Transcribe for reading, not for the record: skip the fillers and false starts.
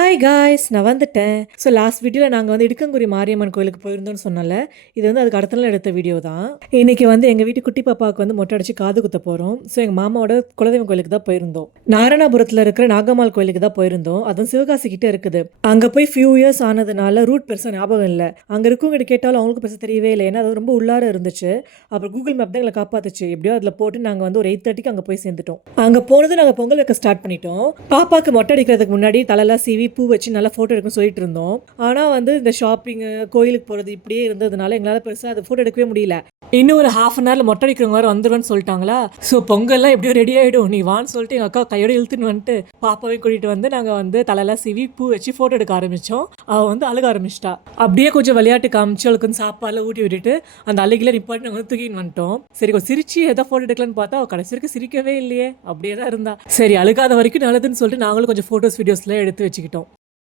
Hi guys, நான் வந்துட்டேன். So last வீடியோவில் நாங்கள் வந்து இடுக்கங்குடி மாரியம்மன் கோயிலுக்கு போயிருந்தோம்னு சொன்னல. இது வந்து அதுக்கு அடுத்த நாள் எடுத்த வீடியோ தான். இன்றைக்கி வந்து எங்கள் வீட்டு குட்டி பாப்பாவுக்கு வந்து மொட்டை அடிச்சு காது குத்த போகிறோம். ஸோ எங்கள் மாமாவோட குலதெய்வம் கோயிலுக்கு தான் போயிருந்தோம். நாராயணபுரத்தில் இருக்கிற நாகம்மாள் கோயிலுக்கு தான் போயிருந்தோம். அதுவும் சிவகாசி கிட்டே இருக்குது. அங்கே போய் ஃபியூ இயர்ஸ் ஆனதுனால ரூட் பெருசாக ஞாபகம் இல்லை. அங்கே இருக்கவங்க கேட்டாலும் அவங்களுக்கு பெருசாக தெரியவே இல்லை. ஏன்னா அது ரொம்ப உள்ளார இருந்துச்சு. அப்புறம் கூகுள் மேப் தான் எங்களை காப்பாற்றுச்சு. எப்படியோ அதில் போட்டு நாங்கள் வந்து ஒரு 8:30க்கு அங்கே போய் சேர்ந்துட்டோம். அங்கே போனது நாங்கள் பொங்கல் வைக்க ஸ்டார்ட் பண்ணிட்டோம். பாப்பாவுக்கு மொட்டை அடிக்கிறதுக்கு முன்னாடி தலையெல்லாம் சீவி பூ வச்சு நல்லா ஃபோட்டோ எடுக்கணும்னு சொல்லிட்டு இருந்தோம். ஆனால் வந்து இந்த ஷாப்பிங்கு, கோயிலுக்கு போகிறது இப்படியே இருந்ததுனால எங்களால் பெருசாக அது ஃபோட்டோ எடுக்கவே முடியல. இன்னும் ஒரு ½ அன் ஹவரில் மொட்டை அடிக்கிறவங்க வேறு வந்துடுவேன்னு சொல்லிட்டாங்களா. ஸோ பொங்கல்லாம் எப்படியோ ரெடி ஆகிடும், நீ வான்னு சொல்லிட்டு எங்கள் அக்கா கையோடு இழுத்துன்னு வந்துட்டு பாப்பாவே கூட்டிகிட்டு வந்து நாங்கள் வந்து தலையெல்லாம் சீவி பூ வச்சு ஃபோட்டோ எடுக்க ஆரம்பித்தோம். அவள் வந்து அழுக ஆரம்பிச்சிட்டா. அப்படியே கொஞ்சம் விளையாட்டு காமிச்சு அவளுக்கு வந்து சாப்பாடுலாம் ஊட்டி விட்டுட்டு அந்த அழுகில நிப்பாட்டி நாங்கள் வந்து தூக்கின்னு வந்துட்டோம். சரி கொஞ்சம் சிரிச்சு எதாவது ஃபோட்டோ எடுக்கலான்னு பார்த்தா அவள் கடைசி வரைக்கும் சிரிக்கவே இல்லையே, அப்படியே தான் இருந்தா. சரி அழுகாத வரைக்கும் நல்லதுன்னு சொல்லிட்டு நாங்களும் கொஞ்சம் ஃபோட்டோஸ் வீடியோஸ்லாம் எடுத்து வச்சுக்கிட்டோம்.